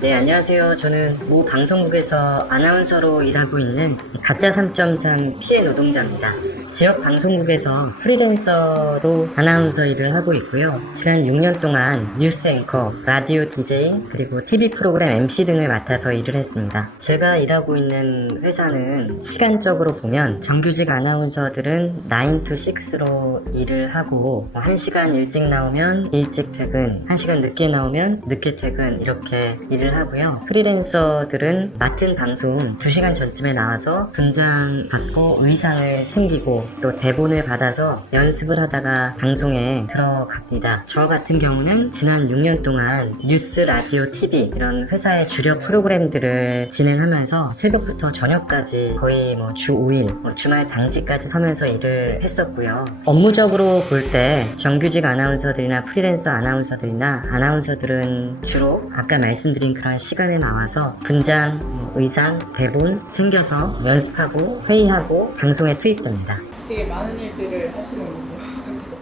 네, 안녕하세요. 저는 모 방송국에서 아나운서로 일하고 있는 가짜 3.3 피해 노동자입니다. 지역 방송국에서 프리랜서로 아나운서 일을 하고 있고요. 지난 6년 동안 뉴스 앵커, 라디오 DJ, 그리고 TV 프로그램 MC 등을 맡아서 일을 했습니다. 제가 일하고 있는 회사는 시간적으로 보면 정규직 아나운서들은 9 to 6로 일을 하고 1시간 일찍 나오면 일찍 퇴근, 1시간 늦게 나오면 늦게 퇴근 이렇게 일을 하고요. 프리랜서들은 맡은 방송 2시간 전쯤에 나와서 분장 받고 의상을 챙기고 또 대본을 받아서 연습을 하다가 방송에 들어갑니다. 저 같은 경우는 지난 6년 동안 뉴스, 라디오, TV 이런 회사의 주력 프로그램들을 진행하면서 새벽부터 저녁까지 거의 주 5일, 주말 당직까지 서면서 일을 했었고요. 업무적으로 볼 때 정규직 아나운서들이나 프리랜서 아나운서들은 주로 아까 말씀드린 그런 시간에 나와서 분장, 의상, 대본 챙겨서 연습하고 회의하고 방송에 투입됩니다. 되게 많은 일들을 하시는군요.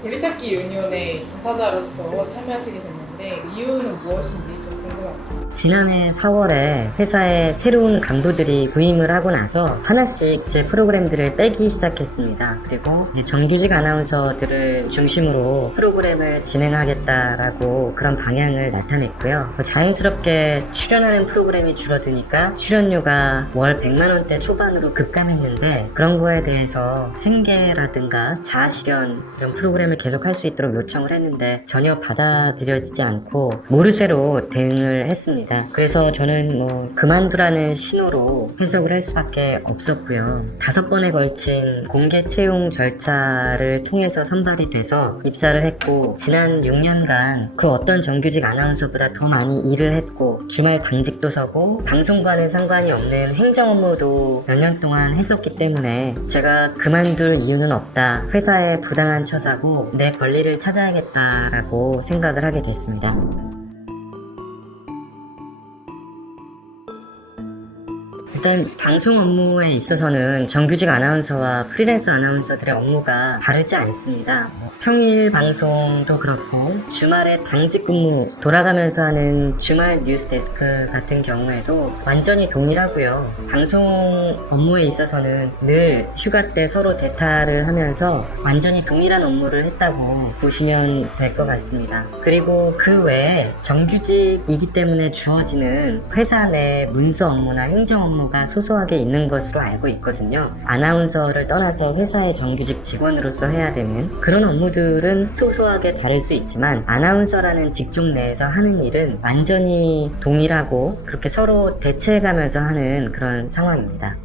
권리찾기 유니온의 종사자로서 참여하시게 됐는데 이유는 무엇인지 좀 궁금합니다. 지난해 4월에 회사에 새로운 간부들이 부임을 하고 나서 하나씩 제 프로그램들을 빼기 시작했습니다. 그리고 이제 정규직 아나운서들을 중심으로 프로그램을 진행하겠다라고 그런 방향을 나타냈고요. 자연스럽게 출연하는 프로그램이 줄어드니까 출연료가 월 100만원대 초반으로 급감했는데 그런 거에 대해서 생계라든가 자아실현 이런 프로그램을 계속 할 수 있도록 요청을 했는데 전혀 받아들여지지 않고 모르쇠로 대응을 했습니다. 그래서 저는 그만두라는 신호로 해석을 할 수밖에 없었고요. 5번에 걸친 공개 채용 절차를 통해서 선발이 돼서 입사를 했고 지난 6년간 그 어떤 정규직 아나운서보다 더 많이 일을 했고 주말 당직도 서고 방송과는 상관이 없는 행정 업무도 몇 년 동안 했었기 때문에 제가 그만둘 이유는 없다. 회사의 부당한 처사고 내 권리를 찾아야겠다라고 생각을 하게 됐습니다. 일단 방송 업무에 있어서는 정규직 아나운서와 프리랜서 아나운서들의 업무가 다르지 않습니다. 평일 방송도 그렇고 주말에 당직 근무 돌아가면서 하는 주말 뉴스 데스크 같은 경우에도 완전히 동일하고요. 방송 업무에 있어서는 늘 휴가 때 서로 대타를 하면서 완전히 동일한 업무를 했다고 보시면 될 것 같습니다. 그리고 그 외에 정규직이기 때문에 주어지는 회사 내 문서 업무나 행정 업무가 소소하게 있는 것으로 알고 있거든요. 아나운서를 떠나서 회사의 정규직 직원으로서 해야 되는 그런 업무들은 소소하게 다를 수 있지만 아나운서라는 직종 내에서 하는 일은 완전히 동일하고 그렇게 서로 대체해가면서 하는 그런 상황입니다.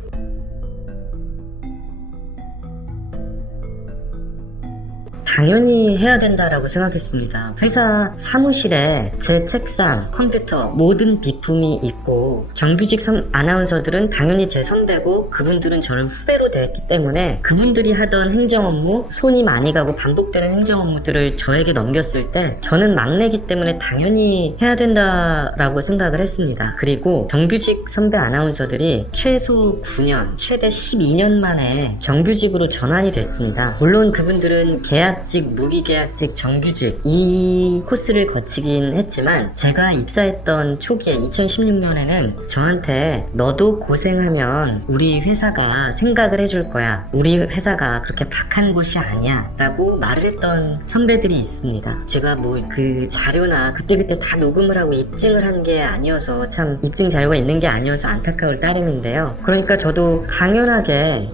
당연히 해야 된다라고 생각했습니다. 회사 사무실에 제 책상, 컴퓨터, 모든 비품이 있고 정규직 아나운서들은 당연히 제 선배고 그분들은 저를 후배로 대했기 때문에 그분들이 하던 행정 업무, 손이 많이 가고 반복되는 행정 업무들을 저에게 넘겼을 때 저는 막내이기 때문에 당연히 해야 된다라고 생각을 했습니다. 그리고 정규직 선배 아나운서들이 최소 9년, 최대 12년 만에 정규직으로 전환이 됐습니다. 물론 그분들은 계약직, 무기계약직, 정규직 이 코스를 거치긴 했지만 제가 입사했던 초기에 2016년에는 저한테 너도 고생하면 우리 회사가 생각을 해줄 거야. 우리 회사가 그렇게 박한 곳이 아니야 라고 말을 했던 선배들이 있습니다. 제가 그 자료나 그때그때 다 녹음을 하고 입증을 한 게 아니어서 참 입증 자료가 있는 게 아니어서 안타까울 따름인데요. 그러니까 저도 당연하게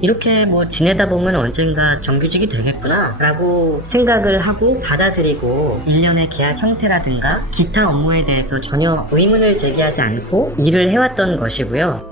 이렇게 지내다 보면 언젠가 정규직이 되겠구나 라고 생각을 하고 받아들이고 1년의 계약 형태라든가 기타 업무에 대해서 전혀 의문을 제기하지 않고 일을 해왔던 것이고요.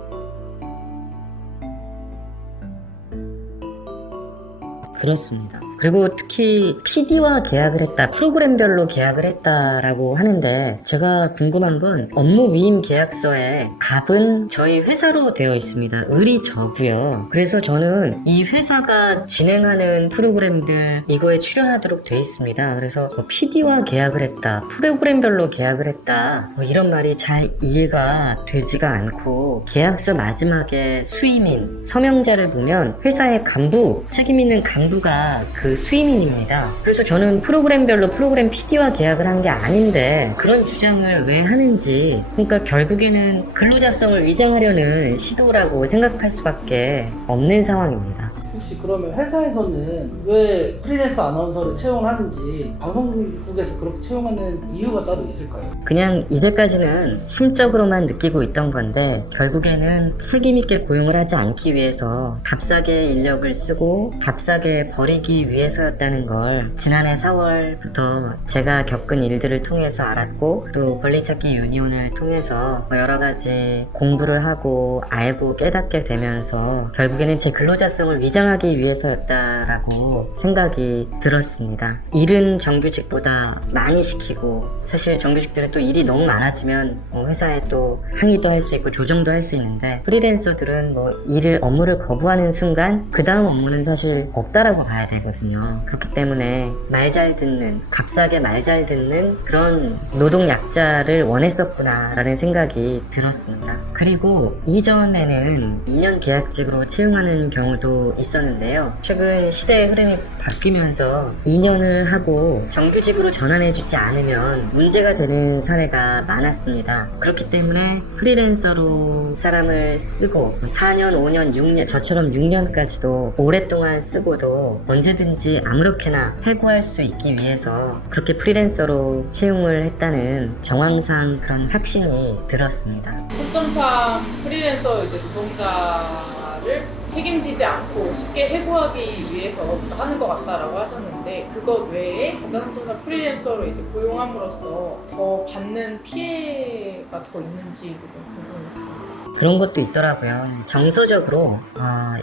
그렇습니다. 그리고 특히 PD와 계약을 했다, 프로그램별로 계약을 했다라고 하는데 제가 궁금한 건 업무 위임 계약서에 갑은 저희 회사로 되어 있습니다. 을이 저고요. 그래서 저는 이 회사가 진행하는 프로그램들 이거에 출연하도록 되어 있습니다. 그래서 PD와 계약을 했다, 프로그램별로 계약을 했다 이런 말이 잘 이해가 되지가 않고 계약서 마지막에 수임인 서명자를 보면 회사의 간부, 책임 있는 간부가 그 그 수임인입니다. 그래서 저는 프로그램별로 프로그램 PD와 계약을 한 게 아닌데 그런 주장을 왜 하는지, 그러니까 결국에는 근로자성을 위장하려는 시도라고 생각할 수밖에 없는 상황입니다. 혹시 그러면 회사에서는 왜 프리랜서 아나운서를 채용하는지 방송국에서 그렇게 채용하는 이유가 따로 있을까요? 그냥 이제까지는 심적으로만 느끼고 있던 건데 결국에는 책임있게 고용을 하지 않기 위해서 값싸게 인력을 쓰고 값싸게 버리기 위해서였다는 걸 지난해 4월부터 제가 겪은 일들을 통해서 알았고, 또 권리찾기 유니온을 통해서 여러 가지 공부를 하고 알고 깨닫게 되면서 결국에는 제 근로자성을 위장하기 위해서였다라고 생각이 들었습니다. 일은 정규직보다 많이 시키고, 사실 정규직들은 또 일이 너무 많아지면 회사에 또 항의도 할 수 있고 조정도 할 수 있는데, 프리랜서들은 뭐 업무를 거부하는 순간 그 다음 업무는 사실 없다라고 봐야 되거든요. 그렇기 때문에 말 잘 듣는, 값싸게 말 잘 듣는 그런 노동 약자를 원했었구나 라는 생각이 들었습니다. 그리고 이전에는 2년 계약직으로 채용하는 경우도 있었는데요. 최근 시대의 흐름이 바뀌면서 2년을 하고 정규직으로 전환해주지 않으면 문제가 되는 사례가 많았습니다. 그렇기 때문에 프리랜서로 사람을 쓰고 4년, 5년, 6년, 저처럼 6년까지도 오랫동안 쓰고도 언제든지 아무렇게나 해고할 수 있기 위해서 그렇게 프리랜서로 채용을 했다는 정황상 그런 확신이 들었습니다. 3.3 프리랜서 이제 노동자를 책임지지 않고 쉽게 해고하기 위해서 하는 것 같다라고 하셨는데, 그것 외에 3.3 프리랜서로 이제 고용함으로써 더 받는 피해가 더 있는지도 좀 궁금했습니다. 그런 것도 있더라고요. 정서적으로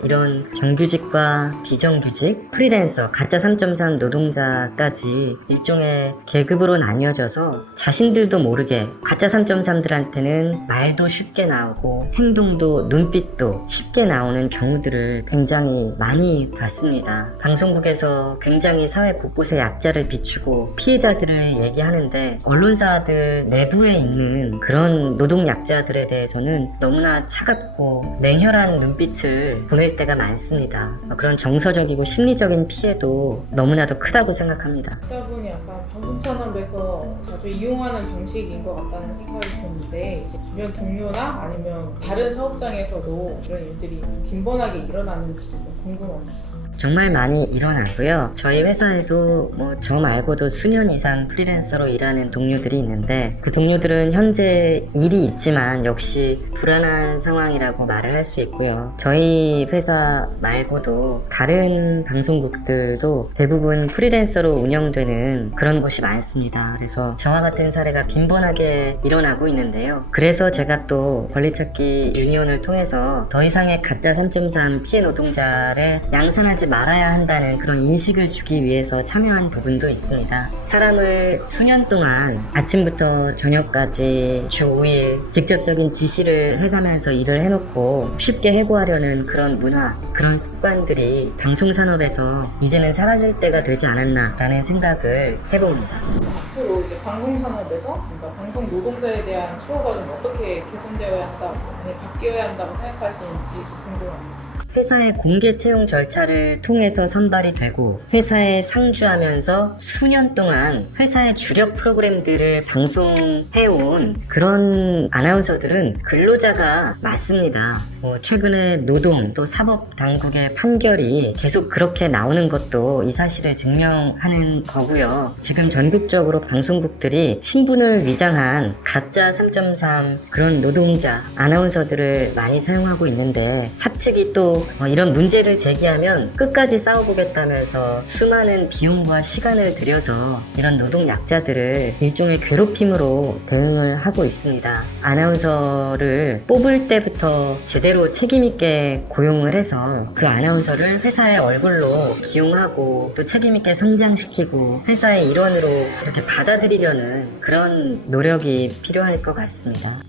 이런 정규직과 비정규직, 프리랜서, 가짜 3.3 노동자까지 일종의 계급으로 나뉘어져서 자신들도 모르게 가짜 3.3들한테는 말도 쉽게 나오고 행동도 눈빛도 쉽게 나오는 경우들을 굉장히 많이 봤습니다. 방송국에서 굉장히 사회 곳곳에 약자를 비추고 피해자들을 얘기하는데, 언론사들 내부에 있는 그런 노동 약자들에 대해서는 너무나 차갑고 냉혈한 눈빛을 보낼 때가 많습니다. 그런 정서적이고 심리적인 피해도 너무나도 크다고 생각합니다. 듣다 보니 약간 방송산업에서 자주 이용하는 방식인 것 같다는 생각이 드는데, 이제 주변 동료나 아니면 다른 사업장에서도 이런 일들이 좀 빈번하게 일어나는지 좀 궁금합니다. 정말 많이 일어나고요. 저희 회사에도 저 말고도 수년 이상 프리랜서로 일하는 동료들이 있는데, 그 동료들은 현재 일이 있지만 역시 불안한 상황이라고 말을 할 수 있고요. 저희 회사 말고도 다른 방송국들도 대부분 프리랜서로 운영되는 그런 곳이 많습니다. 그래서 저와 같은 사례가 빈번하게 일어나고 있는데요. 그래서 제가 또 권리찾기 유니온을 통해서 더 이상의 가짜 3.3 피해 노동자를 양산하지 말아야 한다는 그런 인식을 주기 위해서 참여한 부분도 있습니다. 사람을 수년 동안 아침부터 저녁까지 주 5일 직접적인 지시를 해가면서 일을 해놓고 쉽게 해고하려는 그런 문화, 그런 습관들이 방송산업에서 이제는 사라질 때가 되지 않았나 라는 생각을 해봅니다. 앞으로 이제 방송산업에서, 그러니까 방송 노동자에 대한 처우가 좀 어떻게 개선되어야 한다, 아니 바뀌어야 한다고 생각하시는지 좀 궁금합니다. 회사의 공개 채용 절차를 통해서 선발이 되고 회사에 상주하면서 수년 동안 회사의 주력 프로그램들을 방송해온 그런 아나운서들은 근로자가 맞습니다. 최근에 노동 또 사법당국의 판결이 계속 그렇게 나오는 것도 이 사실을 증명하는 거고요. 지금 전국적으로 방송국들이 신분을 위장한 가짜 3.3 그런 노동자, 아나운서들을 많이 사용하고 있는데, 사측이 또 이런 문제를 제기하면 끝까지 싸워보겠다면서 수많은 비용과 시간을 들여서 이런 노동 약자들을 일종의 괴롭힘으로 대응을 하고 있습니다. 아나운서를 뽑을 때부터 제대로 책임있게 고용을 해서 그 아나운서를 회사의 얼굴로 기용하고 또 책임있게 성장시키고 회사의 일원으로 이렇게 받아들이려는 그런 노력이 필요할 것 같습니다.